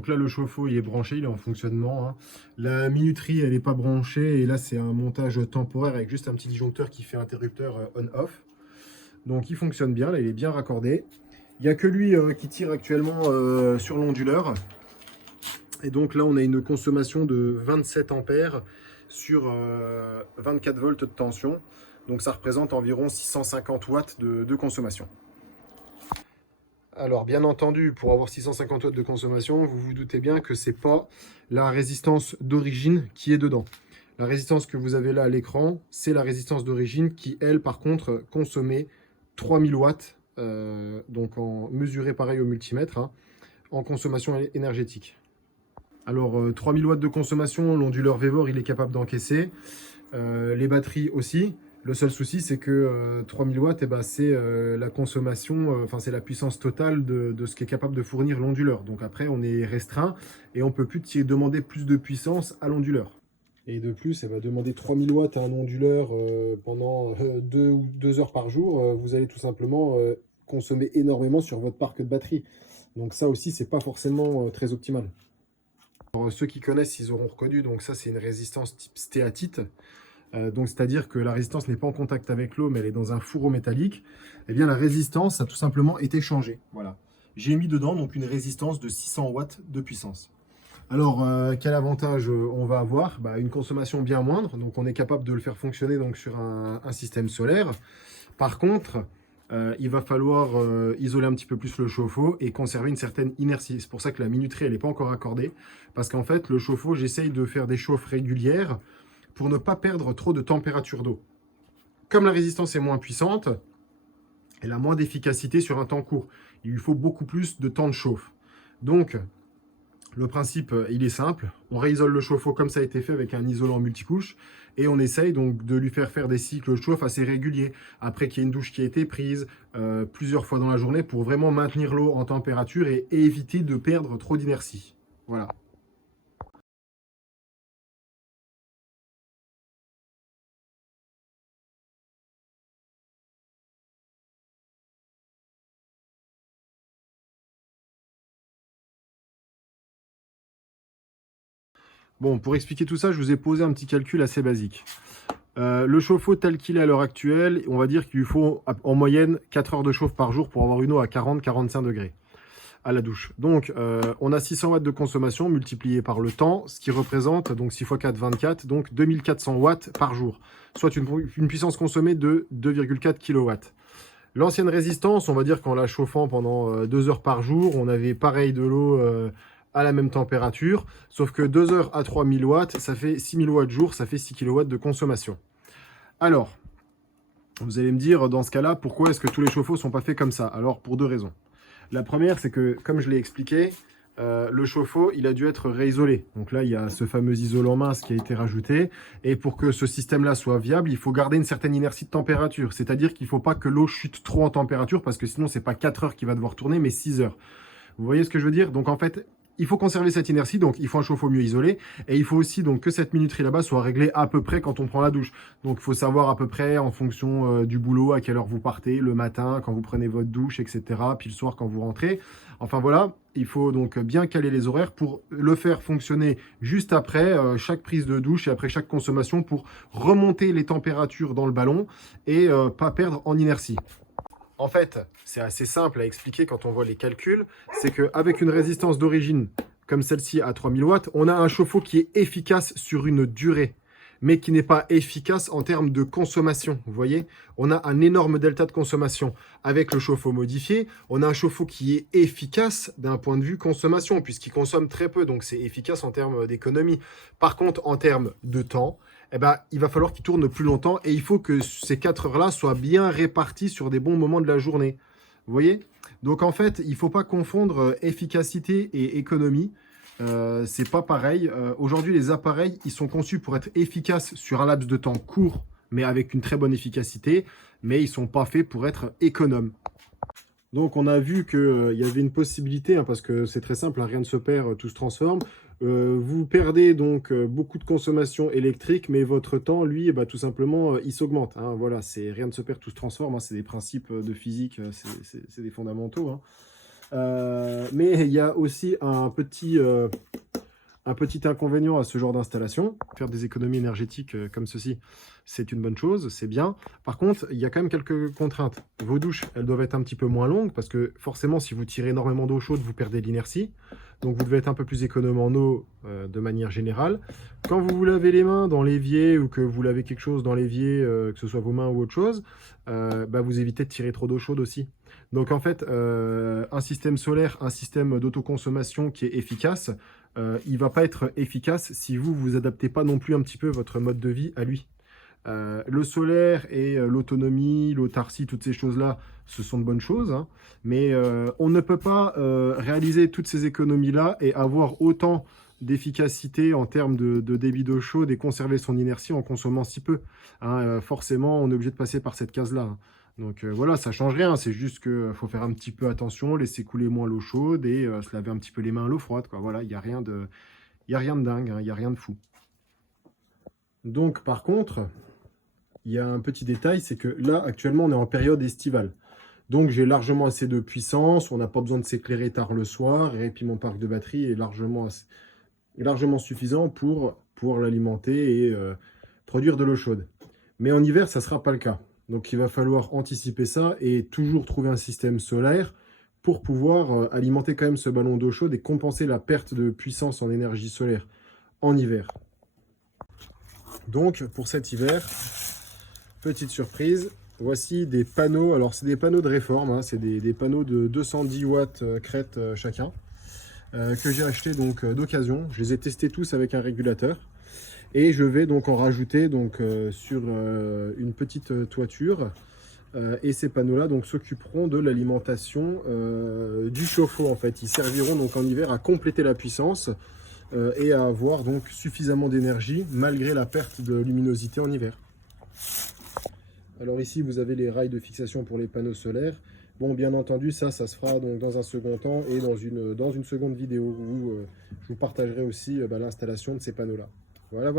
Donc là, le chauffe-eau, il est branché, il est en fonctionnement, hein. La minuterie, elle n'est pas branchée. Et là, c'est un montage temporaire avec juste un petit disjoncteur qui fait interrupteur on-off. Donc il fonctionne bien, là, il est bien raccordé. Il n'y a que lui qui tire actuellement sur l'onduleur. Et donc là, on a une consommation de 27 ampères sur 24 volts de tension. Donc ça représente environ 650 watts de consommation. Alors bien entendu, pour avoir 650 watts de consommation, vous vous doutez bien que ce n'est pas la résistance d'origine qui est dedans. La résistance que vous avez là à l'écran, c'est la résistance d'origine qui, elle, par contre, consommait 3000 watts, donc en mesuré pareil au multimètre, hein, en consommation énergétique. Alors 3000 watts de consommation, l'onduleur Vevor, il est capable d'encaisser. Les batteries aussi. Le seul souci, c'est que 3000 watts, eh ben, c'est la consommation, c'est la puissance totale de ce qu'est capable de fournir l'onduleur. Donc après, on est restreint et on ne peut plus demander plus de puissance à l'onduleur. Et de plus, elle va demander 3000 watts à un onduleur pendant 2 heures par jour. Vous allez tout simplement consommer énormément sur votre parc de batterie. Donc ça aussi, c'est pas forcément très optimal. Alors, ceux qui connaissent, ils auront reconnu. Donc ça, c'est une résistance type stéatite. Donc c'est-à-dire que la résistance n'est pas en contact avec l'eau, mais elle est dans un fourreau métallique. Eh bien, la résistance a tout simplement été changée. Voilà. J'ai mis dedans donc une résistance de 600 watts de puissance. Alors, quel avantage on va avoir? Une consommation bien moindre, donc on est capable de le faire fonctionner donc, sur un système solaire. Par contre, il va falloir isoler un petit peu plus le chauffe-eau et conserver une certaine inertie. C'est pour ça que la minuterie, elle n'est pas encore accordée, parce qu'en fait, le chauffe-eau, j'essaye de faire des chauffes régulières pour ne pas perdre trop de température d'eau. Comme la résistance est moins puissante, elle a moins d'efficacité sur un temps court. Il lui faut beaucoup plus de temps de chauffe. Donc, le principe, il est simple. On réisole le chauffe-eau comme ça a été fait avec un isolant multicouche et on essaye donc de lui faire des cycles de chauffe assez réguliers. Après qu'il y ait une douche qui a été prise plusieurs fois dans la journée pour vraiment maintenir l'eau en température et éviter de perdre trop d'inertie. Voilà. Bon, pour expliquer tout ça, je vous ai posé un petit calcul assez basique. Le chauffe-eau tel qu'il est à l'heure actuelle, on va dire qu'il lui faut en moyenne 4 heures de chauffe par jour pour avoir une eau à 40-45 degrés à la douche. Donc, on a 600 watts de consommation multiplié par le temps, ce qui représente, donc 6 x 4, 24, donc 2400 watts par jour, soit une puissance consommée de 2,4 kW. L'ancienne résistance, on va dire qu'en la chauffant pendant 2 heures par jour, on avait pareil de l'eau à la même température, sauf que 2 heures à 3000 watts, ça fait 6000 watts jour, ça fait 6 kW de consommation. Alors, vous allez me dire, dans ce cas-là, pourquoi est-ce que tous les chauffe-eau ne sont pas faits comme ça? Alors, pour deux raisons. La première, c'est que, comme je l'ai expliqué, le chauffe-eau, il a dû être réisolé. Donc là, il y a ce fameux isolant mince qui a été rajouté. Et pour que ce système-là soit viable, il faut garder une certaine inertie de température. C'est-à-dire qu'il ne faut pas que l'eau chute trop en température, parce que sinon, ce n'est pas 4 heures qu'il va devoir tourner, mais 6 heures. Vous voyez ce que je veux dire? Donc en fait, il faut conserver cette inertie, donc il faut un chauffe-eau mieux isolé. Et il faut aussi donc que cette minuterie là-bas soit réglée à peu près quand on prend la douche. Donc il faut savoir à peu près en fonction du boulot, à quelle heure vous partez, le matin, quand vous prenez votre douche, etc. Puis le soir quand vous rentrez. Enfin voilà, il faut donc bien caler les horaires pour le faire fonctionner juste après chaque prise de douche et après chaque consommation pour remonter les températures dans le ballon et pas perdre en inertie. En fait, c'est assez simple à expliquer quand on voit les calculs. C'est qu'avec une résistance d'origine comme celle-ci à 3000 watts, on a un chauffe-eau qui est efficace sur une durée, mais qui n'est pas efficace en termes de consommation. Vous voyez, on a un énorme delta de consommation. Avec le chauffe-eau modifié, on a un chauffe-eau qui est efficace d'un point de vue consommation, puisqu'il consomme très peu, donc c'est efficace en termes d'économie. Par contre, en termes de temps, il va falloir qu'il tourne plus longtemps et il faut que ces 4 heures-là soient bien réparties sur des bons moments de la journée. Vous voyez? Donc en fait, il ne faut pas confondre efficacité et économie. C'est pas pareil. Aujourd'hui, les appareils, ils sont conçus pour être efficaces sur un laps de temps court, mais avec une très bonne efficacité, mais ils sont pas faits pour être économes. Donc on a vu qu'il y avait une possibilité, hein, parce que c'est très simple, hein, rien ne se perd, tout se transforme. Vous perdez donc beaucoup de consommation électrique, mais votre temps, lui, tout simplement, il s'augmente, hein. Voilà, rien ne se perd, tout se transforme, hein, c'est des principes de physique, c'est des fondamentaux, hein. Mais il y a aussi un petit inconvénient à ce genre d'installation. Faire des économies énergétiques comme ceci, c'est une bonne chose, c'est bien. Par contre, il y a quand même quelques contraintes. Vos douches, elles doivent être un petit peu moins longues parce que forcément, si vous tirez énormément d'eau chaude, vous perdez de l'inertie. Donc vous devez être un peu plus économe en eau de manière générale. Quand vous vous lavez les mains dans l'évier ou que vous lavez quelque chose dans l'évier, que ce soit vos mains ou autre chose, vous évitez de tirer trop d'eau chaude aussi. Donc en fait, un système solaire, un système d'autoconsommation qui est efficace, il ne va pas être efficace si vous vous adaptez pas non plus un petit peu votre mode de vie à lui. Le solaire et l'autonomie, l'autarcie, toutes ces choses-là, ce sont de bonnes choses, hein, mais on ne peut pas réaliser toutes ces économies-là et avoir autant d'efficacité en termes de débit d'eau chaude et conserver son inertie en consommant si peu. Hein. Forcément, on est obligé de passer par cette case-là. Hein. Donc voilà, ça change rien, c'est juste qu'il faut faire un petit peu attention, laisser couler moins l'eau chaude et se laver un petit peu les mains à l'eau froide, quoi. Voilà, il n'y a rien de dingue, hein, il n'y a rien de fou. Donc par contre, il y a un petit détail, c'est que là, actuellement, on est en période estivale. Donc j'ai largement assez de puissance, on n'a pas besoin de s'éclairer tard le soir, et puis mon parc de batterie est largement suffisant pour pouvoir l'alimenter et produire de l'eau chaude. Mais en hiver, ça ne sera pas le cas. Donc il va falloir anticiper ça et toujours trouver un système solaire pour pouvoir alimenter quand même ce ballon d'eau chaude et compenser la perte de puissance en énergie solaire en hiver. Donc pour cet hiver, petite surprise, voici des panneaux. Alors c'est des panneaux de réforme, hein, c'est des panneaux de 210 watts crête chacun, que j'ai acheté donc d'occasion. Je les ai testés tous avec un régulateur. Et je vais donc en rajouter donc, sur une petite toiture. Et ces panneaux-là donc s'occuperont de l'alimentation du chauffe-eau en fait. Ils serviront donc en hiver à compléter la puissance et à avoir donc suffisamment d'énergie malgré la perte de luminosité en hiver. Alors ici vous avez les rails de fixation pour les panneaux solaires. Bon, bien entendu, ça se fera donc dans un second temps et dans une seconde vidéo où je vous partagerai aussi l'installation de ces panneaux-là. Voilà.